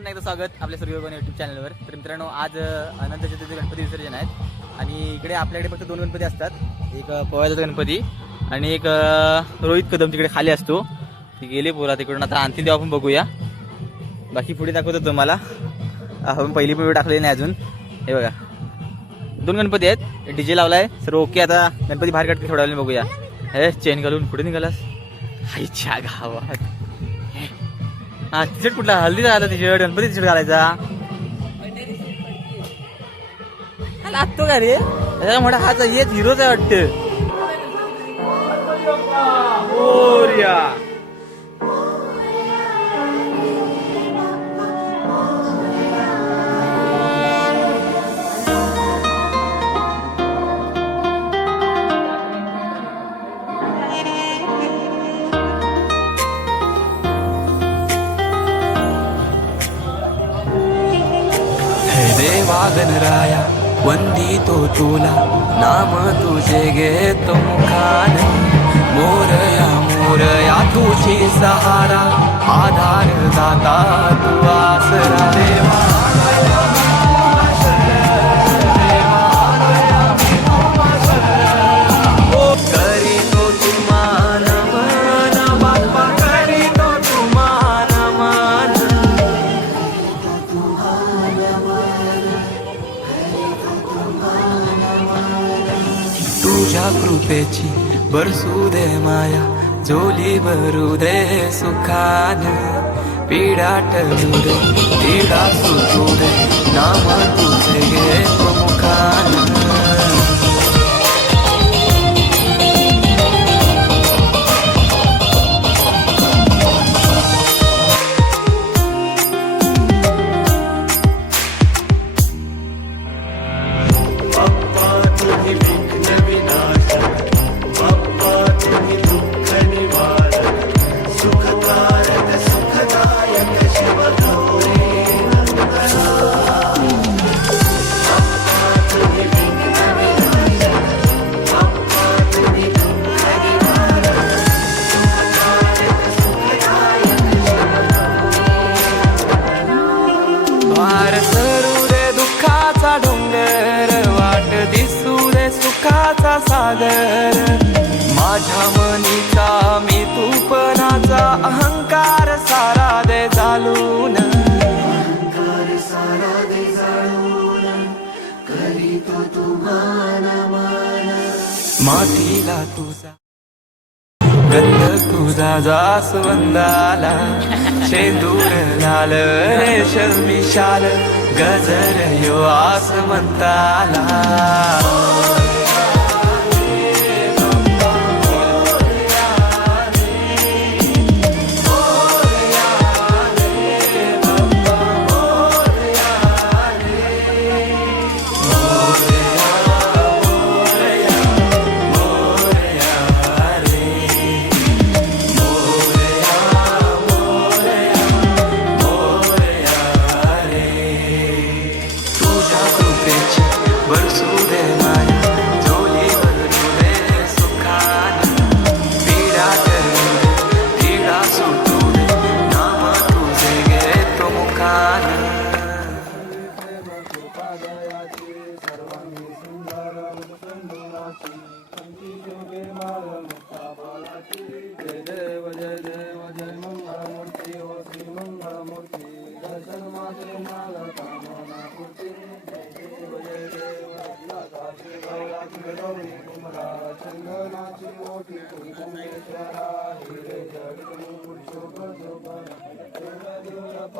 पुन्हा एकदा स्वागत आपल्या सर्व युट्यूब चॅनलवर तर मित्रांनो आज अनंत चतुर्थी गणपती विसर्जन आहेत. आणि इकडे आपल्याकडे फक्त दोन गणपती असतात. एक अ, गणपती आणि एक रोहित कदम तिकडे खाली असतो. ती गेली पोरा तिकडून. आता आणखी तेव्हा आपण बघूया. बाकी पुढे दाखवतो तुम्हाला. आपण पहिली पण टाकलेली नाही अजून. हे बघा. दोन गणपती आहेत. डीजे लावलाय. सर्व ओके आता गणपती बाहेर काढते थोड्या वेळ बघूया. हे चेन घालून कुठे निघालास. आईच्या गावात. हा टी शर्ट कुठला? हल्दीचा घाला T shirt Ganpati T shirt घालायचा लागतो का रे? त्याचा मोठा हाच येत हिरोच आहे वाटतं. गणराया वंदितो तुला नाम तुझे घेतो मुखान मोरया मोरया तुझी सहारा आधार दाता तू आसरा कृपेची बरसू दे माया झोली भरू दे सुखान. पीडा टळू दे पीडा सुटू दे नाम तुझे घे प्रमुखान. तूपणाचा अहंकार सारा दे चालून मातीला तुझा गंध तुझा जास्वंदाला शेंदूर लाल रेशम विशाल. गजर यो आसमंताला. बरसू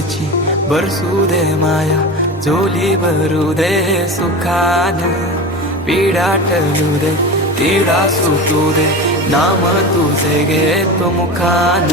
तुझ्या बरसू दे माया झोली भरू दे सुखान. पीडा टलू दे तिडा सुटू दे नाम तुझे घेतो मुखान.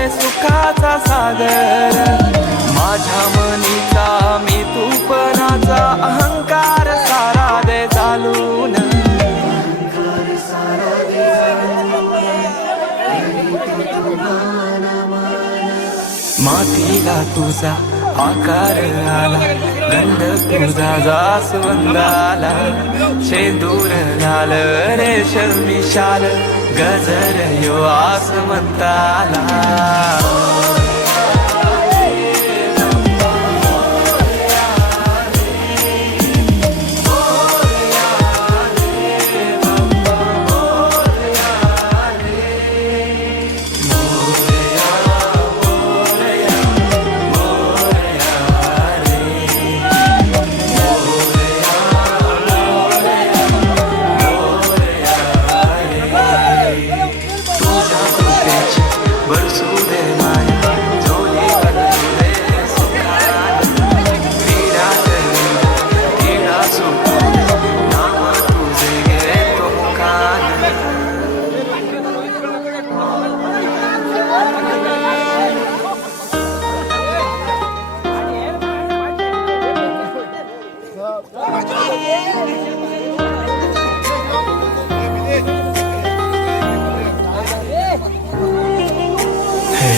दिसू सुखाचा सागर. माझ्या मनीचा मी तूपणाचा अहंकार सारा दे चालून मातीला तुझा आकार आला गंध तुझा जास्वंदाला. शेंदूर लाल रेशमी शाल गजर यो आसमंताला.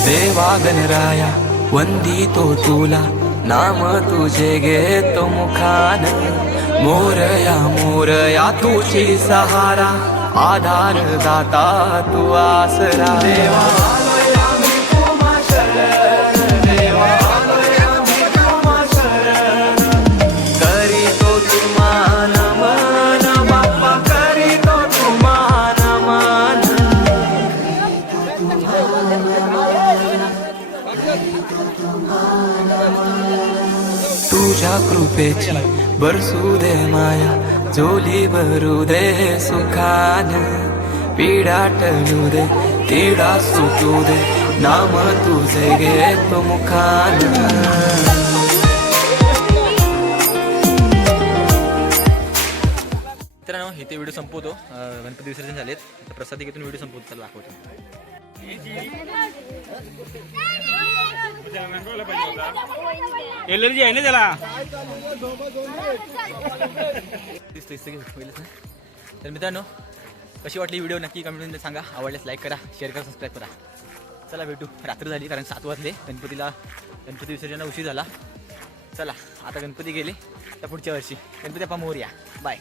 देवा गणराया वंदितो तुला नाम तुझे घेतो मुखान मोरया मोरया तुझी सहारा आधार दाता तू आसरा देवा बरसू दे माया झोली भरू दे सुखान. पीडा टळू दे तिडा सुटू दे नाम तुझे घेतो मुखान. मित्रांनो इथे व्हिडिओ संपवतो. गणपती विसर्जन झालेत. आता प्रसाद घेतून व्हिडिओ संपवतो. त्याला दाखवतो. एलर्जी आहे ना त्याला? दिसतो दिसतं की पहिलंच ना तर मित्रांनो कशी वाटली व्हिडिओ नक्की कमेंटमध्ये सांगा. आवडल्यास लाईक करा शेअर करा सबस्क्राईब करा. चला भेटू. रात्र झाली कारण सात वाजले. गणपतीला गणपती विसर्जन उशीर झाला. चला आता गणपती गेले तर पुढच्या वर्षी. गणपती फॉर्म मोर या बाय